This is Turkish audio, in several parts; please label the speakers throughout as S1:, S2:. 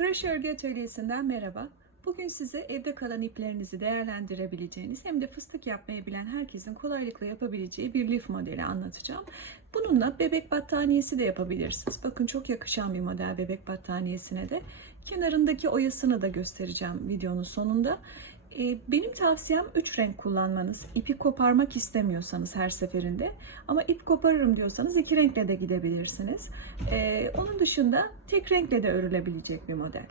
S1: Kreş Örgü Atölyesi'nden merhaba. Bugün size evde kalan iplerinizi değerlendirebileceğiniz hem de fıstık yapmayı bilen herkesin kolaylıkla yapabileceği bir lif modeli anlatacağım. Bununla bebek battaniyesi de yapabilirsiniz. Bakın çok yakışan bir model bebek battaniyesine de. Kenarındaki oyasını da göstereceğim videonun sonunda. Ee, Benim tavsiyem 3 renk kullanmanız. İpi koparmak istemiyorsanız her seferinde. Ama ip koparırım diyorsanız iki renkle de gidebilirsiniz. Ee, onun dışında tek renkle de örülebilecek bir model.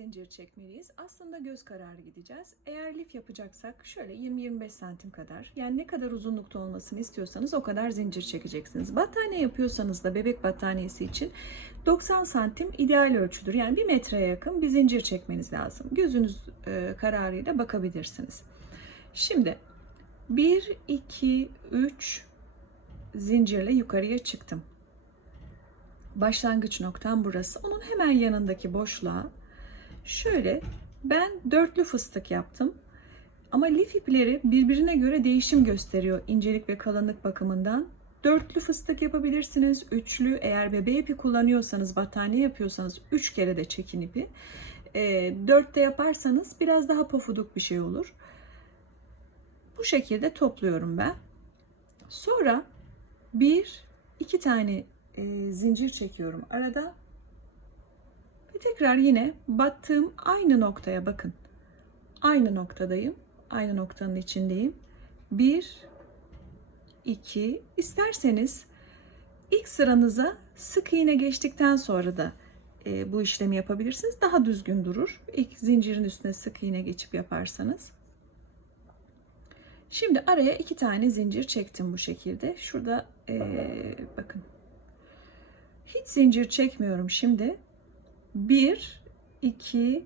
S1: Zincir çekmeliyiz. Aslında göz kararı gideceğiz. Eğer lif yapacaksak şöyle 20-25 santim kadar. Yani ne kadar uzunlukta olmasını istiyorsanız o kadar zincir çekeceksiniz. Battaniye yapıyorsanız da bebek battaniyesi için 90 santim ideal ölçüdür. Yani bir metreye yakın bir zincir çekmeniz lazım. Gözünüz e, kararıyla bakabilirsiniz. Şimdi 1, 2, 3 zincirle yukarıya çıktım. Başlangıç noktam burası. Onun hemen yanındaki boşluğa şöyle ben dörtlü fıstık yaptım. Ama lif ipleri birbirine göre değişim gösteriyor incelik ve kalınlık bakımından. Dörtlü fıstık yapabilirsiniz. Üçlü eğer bebe ipi kullanıyorsanız, battaniye yapıyorsanız üç kere de çekin ipi. E, dörtte yaparsanız biraz daha pofuduk bir şey olur. Bu şekilde topluyorum ben. Sonra bir, iki tane e, zincir çekiyorum arada. Ve tekrar yine battığım aynı noktaya bakın. Aynı noktadayım. Aynı noktanın içindeyim. Bir, 2 isterseniz ilk sıranıza sık iğne geçtikten sonra da e, bu işlemi yapabilirsiniz. Daha düzgün durur. İlk zincirin üstüne sık iğne geçip yaparsanız. Şimdi araya iki tane zincir çektim bu şekilde. Şurada e, bakın. Hiç zincir çekmiyorum şimdi. 1, 2,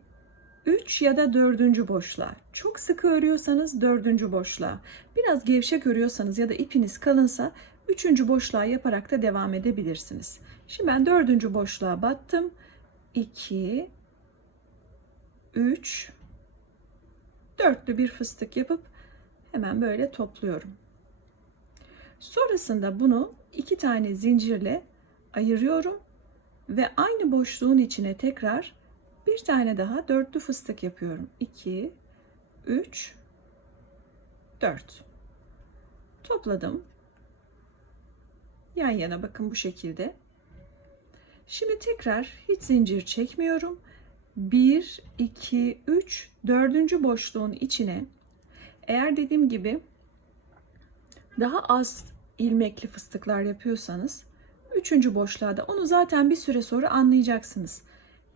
S1: 3 ya da dördüncü boşluğa. Çok sıkı örüyorsanız dördüncü boşluğa. Biraz gevşek örüyorsanız ya da ipiniz kalınsa üçüncü boşluğa yaparak da devam edebilirsiniz. Şimdi ben dördüncü boşluğa battım. 2 3 dörtlü bir fıstık yapıp hemen böyle topluyorum. Sonrasında bunu iki tane zincirle ayırıyorum ve aynı boşluğun içine tekrar bir tane daha dörtlü fıstık yapıyorum. 2 3 4 topladım. Yan yana bakın bu şekilde. Şimdi tekrar hiç zincir çekmiyorum. 1 2 3 dördüncü boşluğun içine eğer dediğim gibi daha az ilmekli fıstıklar yapıyorsanız üçüncü boşluğa da onu zaten bir süre sonra anlayacaksınız.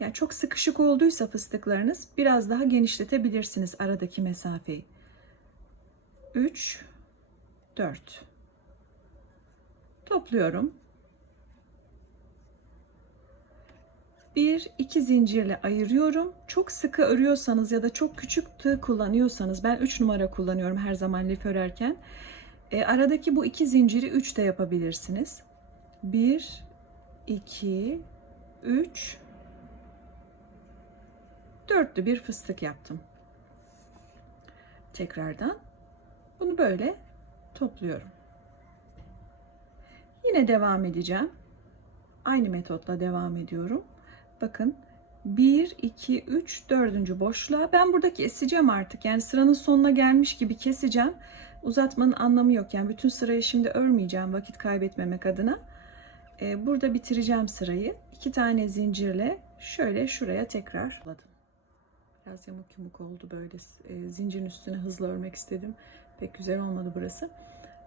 S1: Yani çok sıkışık olduysa fıstıklarınız biraz daha genişletebilirsiniz aradaki mesafeyi. 3 4 Topluyorum. 1 2 zincirle ayırıyorum. Çok sıkı örüyorsanız ya da çok küçük tığ kullanıyorsanız ben 3 numara kullanıyorum her zaman lif örerken. E, aradaki bu iki zinciri 3 de yapabilirsiniz. 1 2 3 dörtlü bir fıstık yaptım. Tekrardan bunu böyle topluyorum. Yine devam edeceğim. Aynı metotla devam ediyorum. Bakın 1, 2, 3, 4. boşluğa. Ben burada keseceğim artık. Yani sıranın sonuna gelmiş gibi keseceğim. Uzatmanın anlamı yok. Yani bütün sırayı şimdi örmeyeceğim vakit kaybetmemek adına. Ee, burada bitireceğim sırayı. İki tane zincirle şöyle şuraya tekrar Biraz yamuk yumuk oldu böyle e, zincirin üstüne hızlı örmek istedim. Pek güzel olmadı burası.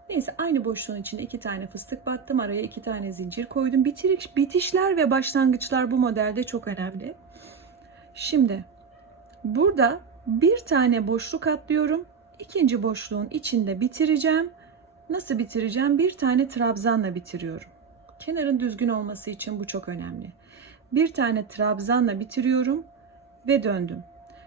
S1: Neyse aynı boşluğun içine iki tane fıstık battım. Araya iki tane zincir koydum. Bitiriş, bitişler ve başlangıçlar bu modelde çok önemli. Şimdi burada bir tane boşluk atlıyorum. İkinci boşluğun içinde bitireceğim. Nasıl bitireceğim? Bir tane trabzanla bitiriyorum. Kenarın düzgün olması için bu çok önemli. Bir tane trabzanla bitiriyorum ve döndüm.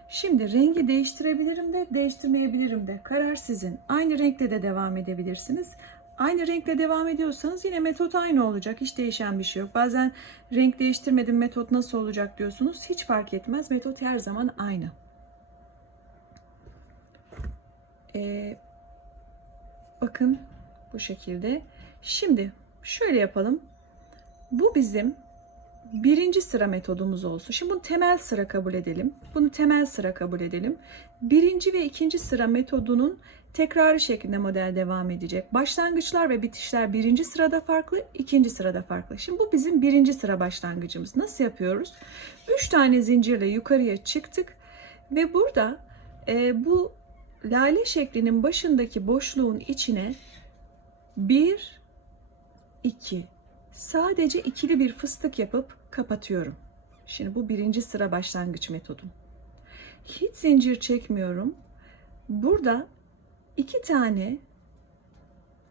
S1: Şimdi rengi değiştirebilirim de değiştirmeyebilirim de. Karar sizin. Aynı renkle de devam edebilirsiniz. Aynı renkle devam ediyorsanız yine metot aynı olacak. Hiç değişen bir şey yok. Bazen renk değiştirmedim metot nasıl olacak diyorsunuz. Hiç fark etmez. Metot her zaman aynı. Ee, bakın bu şekilde. Şimdi şöyle yapalım. Bu bizim birinci sıra metodumuz olsun. Şimdi bunu temel sıra kabul edelim. Bunu temel sıra kabul edelim. Birinci ve ikinci sıra metodunun tekrarı şeklinde model devam edecek. Başlangıçlar ve bitişler birinci sırada farklı, ikinci sırada farklı. Şimdi bu bizim birinci sıra başlangıcımız. Nasıl yapıyoruz? Üç tane zincirle yukarıya çıktık ve burada e, bu lale şeklinin başındaki boşluğun içine bir, iki, sadece ikili bir fıstık yapıp kapatıyorum. Şimdi bu birinci sıra başlangıç metodum. Hiç zincir çekmiyorum. Burada iki tane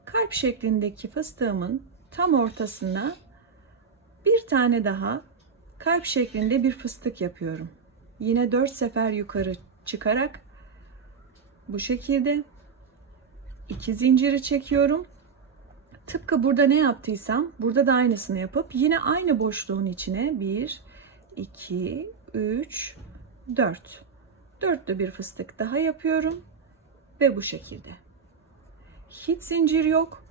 S1: kalp şeklindeki fıstığımın tam ortasına bir tane daha kalp şeklinde bir fıstık yapıyorum. Yine dört sefer yukarı çıkarak bu şekilde iki zinciri çekiyorum. Tıpkı burada ne yaptıysam burada da aynısını yapıp yine aynı boşluğun içine 1, 2, 3, 4. Dörtlü bir fıstık daha yapıyorum ve bu şekilde. Hiç zincir yok.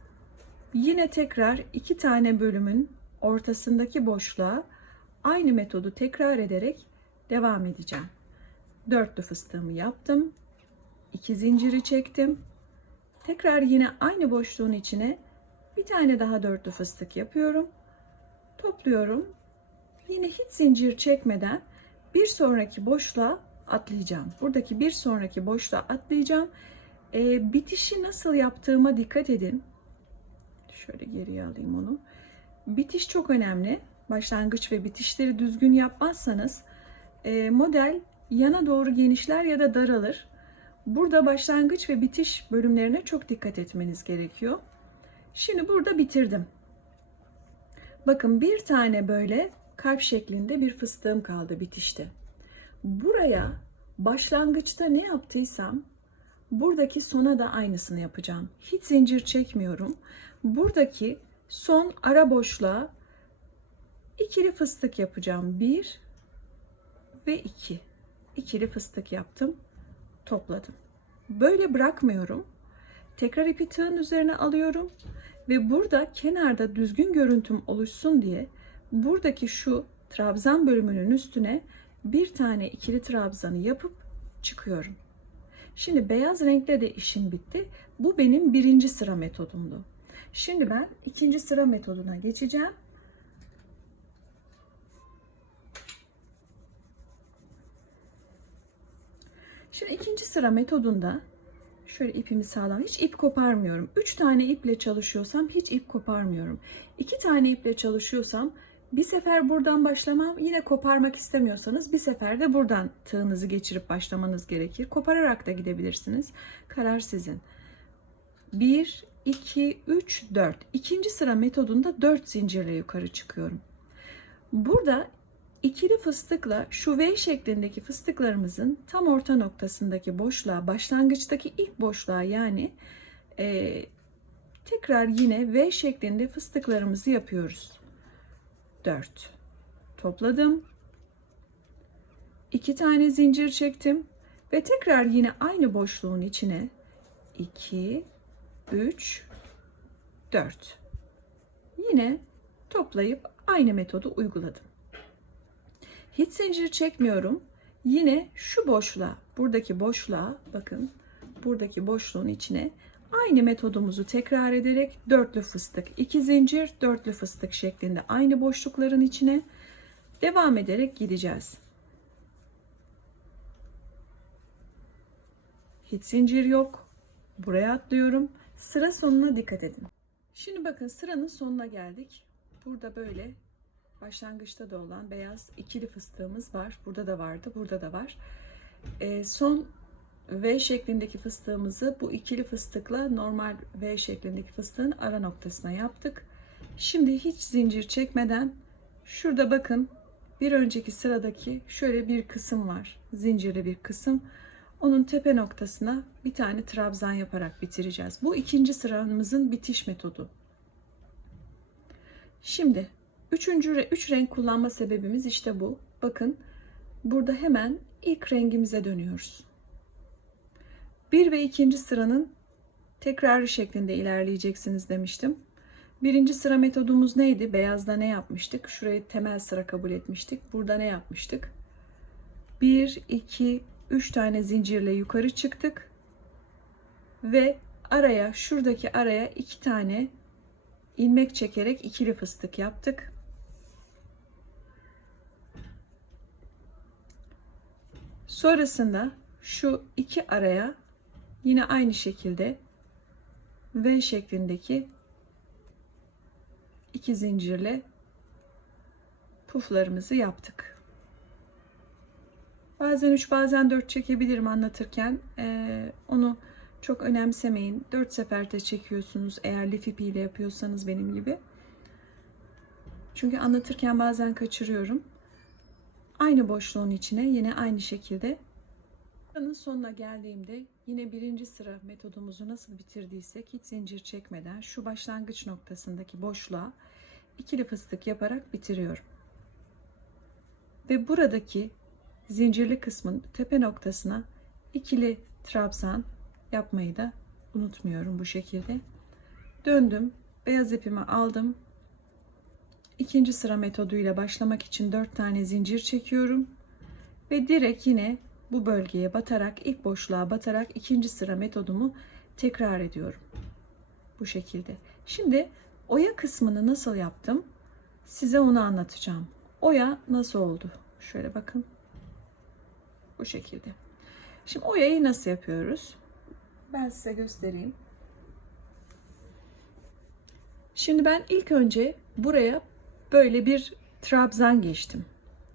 S1: Yine tekrar iki tane bölümün ortasındaki boşluğa aynı metodu tekrar ederek devam edeceğim. Dörtlü fıstığımı yaptım. iki zinciri çektim. Tekrar yine aynı boşluğun içine bir tane daha dörtlü fıstık yapıyorum. Topluyorum. Yine hiç zincir çekmeden bir sonraki boşluğa atlayacağım. Buradaki bir sonraki boşluğa atlayacağım. Ee, bitişi nasıl yaptığıma dikkat edin. Şöyle geriye alayım onu. Bitiş çok önemli. Başlangıç ve bitişleri düzgün yapmazsanız e, model yana doğru genişler ya da daralır. Burada başlangıç ve bitiş bölümlerine çok dikkat etmeniz gerekiyor. Şimdi burada bitirdim. Bakın bir tane böyle kalp şeklinde bir fıstığım kaldı bitişte. Buraya başlangıçta ne yaptıysam buradaki sona da aynısını yapacağım. Hiç zincir çekmiyorum. Buradaki son ara boşluğa ikili fıstık yapacağım. Bir ve iki. İkili fıstık yaptım. Topladım. Böyle bırakmıyorum. Tekrar ipi tığın üzerine alıyorum ve burada kenarda düzgün görüntüm oluşsun diye buradaki şu trabzan bölümünün üstüne bir tane ikili trabzanı yapıp çıkıyorum. Şimdi beyaz renkle de işim bitti. Bu benim birinci sıra metodumdu. Şimdi ben ikinci sıra metoduna geçeceğim. Şimdi ikinci sıra metodunda şöyle ipimi sağlam hiç ip koparmıyorum. Üç tane iple çalışıyorsam hiç ip koparmıyorum. İki tane iple çalışıyorsam bir sefer buradan başlamam. Yine koparmak istemiyorsanız bir sefer de buradan tığınızı geçirip başlamanız gerekir. Kopararak da gidebilirsiniz. Karar sizin. 1, 2, 3, 4. İkinci sıra metodunda 4 zincirle yukarı çıkıyorum. Burada ikili fıstıkla şu V şeklindeki fıstıklarımızın tam orta noktasındaki boşluğa, başlangıçtaki ilk boşluğa yani e, tekrar yine V şeklinde fıstıklarımızı yapıyoruz. 4 topladım. 2 tane zincir çektim ve tekrar yine aynı boşluğun içine 2 3 4 yine toplayıp aynı metodu uyguladım. Hiç zincir çekmiyorum. Yine şu boşluğa, buradaki boşluğa bakın. Buradaki boşluğun içine aynı metodumuzu tekrar ederek dörtlü fıstık, iki zincir, dörtlü fıstık şeklinde aynı boşlukların içine devam ederek gideceğiz. Hiç zincir yok. Buraya atlıyorum. Sıra sonuna dikkat edin. Şimdi bakın sıranın sonuna geldik. Burada böyle başlangıçta da olan beyaz ikili fıstığımız var. Burada da vardı, burada da var. E, son V şeklindeki fıstığımızı bu ikili fıstıkla normal V şeklindeki fıstığın ara noktasına yaptık. Şimdi hiç zincir çekmeden şurada bakın bir önceki sıradaki şöyle bir kısım var. Zincirli bir kısım. Onun tepe noktasına bir tane trabzan yaparak bitireceğiz. Bu ikinci sıramızın bitiş metodu. Şimdi üçüncü üç renk kullanma sebebimiz işte bu. Bakın burada hemen ilk rengimize dönüyoruz. Bir ve ikinci sıranın tekrarı şeklinde ilerleyeceksiniz demiştim. Birinci sıra metodumuz neydi? Beyazda ne yapmıştık? Şurayı temel sıra kabul etmiştik. Burada ne yapmıştık? 1, 2, 3 tane zincirle yukarı çıktık. Ve araya, şuradaki araya 2 tane ilmek çekerek ikili fıstık yaptık. Sonrasında şu iki araya yine aynı şekilde V şeklindeki iki zincirle puflarımızı yaptık. Bazen 3 bazen 4 çekebilirim anlatırken. Ee, onu çok önemsemeyin. 4 seferde çekiyorsunuz eğer lif ipiyle yapıyorsanız benim gibi. Çünkü anlatırken bazen kaçırıyorum. Aynı boşluğun içine yine aynı şekilde sıranın sonuna geldiğimde yine birinci sıra metodumuzu nasıl bitirdiysek hiç zincir çekmeden şu başlangıç noktasındaki boşluğa ikili fıstık yaparak bitiriyorum. Ve buradaki zincirli kısmın tepe noktasına ikili trabzan yapmayı da unutmuyorum bu şekilde. Döndüm, beyaz ipimi aldım. İkinci sıra metoduyla başlamak için 4 tane zincir çekiyorum ve direkt yine bu bölgeye batarak ilk boşluğa batarak ikinci sıra metodumu tekrar ediyorum. Bu şekilde. Şimdi oya kısmını nasıl yaptım? Size onu anlatacağım. Oya nasıl oldu? Şöyle bakın. Bu şekilde. Şimdi oyayı nasıl yapıyoruz? Ben size göstereyim. Şimdi ben ilk önce buraya böyle bir trabzan geçtim.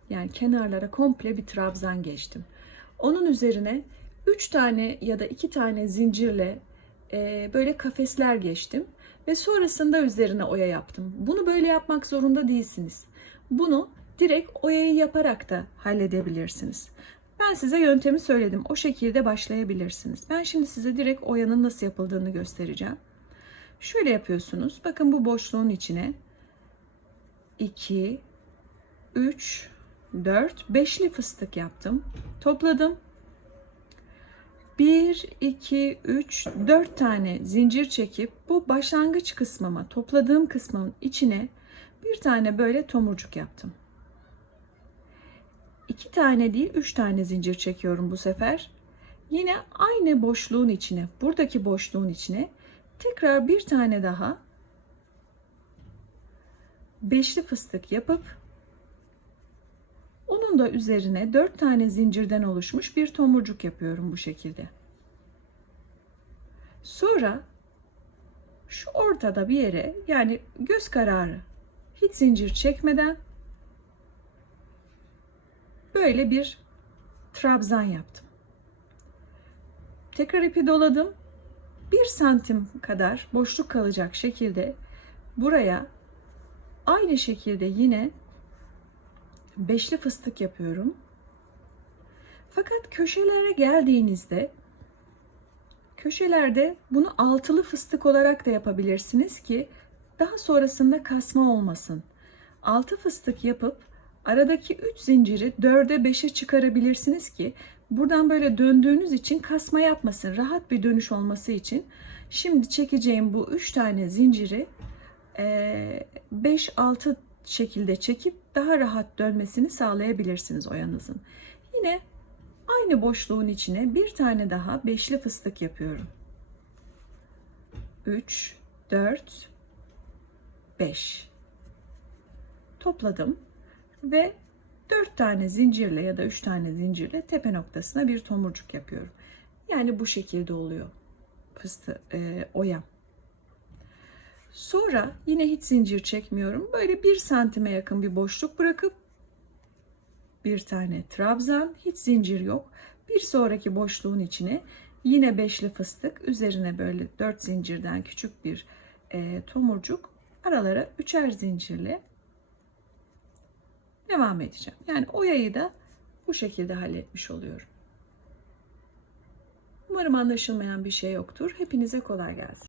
S1: Yani kenarlara komple bir trabzan geçtim. Onun üzerine 3 tane ya da 2 tane zincirle e, böyle kafesler geçtim ve sonrasında üzerine oya yaptım. Bunu böyle yapmak zorunda değilsiniz. Bunu direkt oyayı yaparak da halledebilirsiniz. Ben size yöntemi söyledim. O şekilde başlayabilirsiniz. Ben şimdi size direkt oyanın nasıl yapıldığını göstereceğim. Şöyle yapıyorsunuz. Bakın bu boşluğun içine 2 3 4 beşli fıstık yaptım. Topladım. 1 2 3 4 tane zincir çekip bu başlangıç kısmıma topladığım kısmın içine bir tane böyle tomurcuk yaptım. İki tane değil, üç tane zincir çekiyorum bu sefer. Yine aynı boşluğun içine, buradaki boşluğun içine tekrar bir tane daha beşli fıstık yapıp onun da üzerine dört tane zincirden oluşmuş bir tomurcuk yapıyorum bu şekilde. Sonra şu ortada bir yere yani göz kararı hiç zincir çekmeden böyle bir trabzan yaptım. Tekrar ipi doladım. Bir santim kadar boşluk kalacak şekilde buraya aynı şekilde yine beşli fıstık yapıyorum. Fakat köşelere geldiğinizde köşelerde bunu altılı fıstık olarak da yapabilirsiniz ki daha sonrasında kasma olmasın. Altı fıstık yapıp aradaki 3 zinciri 4'e 5'e çıkarabilirsiniz ki buradan böyle döndüğünüz için kasma yapmasın. Rahat bir dönüş olması için. Şimdi çekeceğim bu 3 tane zinciri 5-6 şekilde çekip daha rahat dönmesini sağlayabilirsiniz oyanızın. Yine aynı boşluğun içine bir tane daha beşli fıstık yapıyorum. 3, 4, 5. Topladım ve 4 tane zincirle ya da 3 tane zincirle tepe noktasına bir tomurcuk yapıyorum. Yani bu şekilde oluyor fıstı e, oya. Sonra yine hiç zincir çekmiyorum. Böyle bir santime yakın bir boşluk bırakıp bir tane trabzan, hiç zincir yok. Bir sonraki boşluğun içine yine beşli fıstık, üzerine böyle dört zincirden küçük bir e, tomurcuk, aralara üçer zincirle devam edeceğim. Yani oyayı da bu şekilde halletmiş oluyorum. Umarım anlaşılmayan bir şey yoktur. Hepinize kolay gelsin.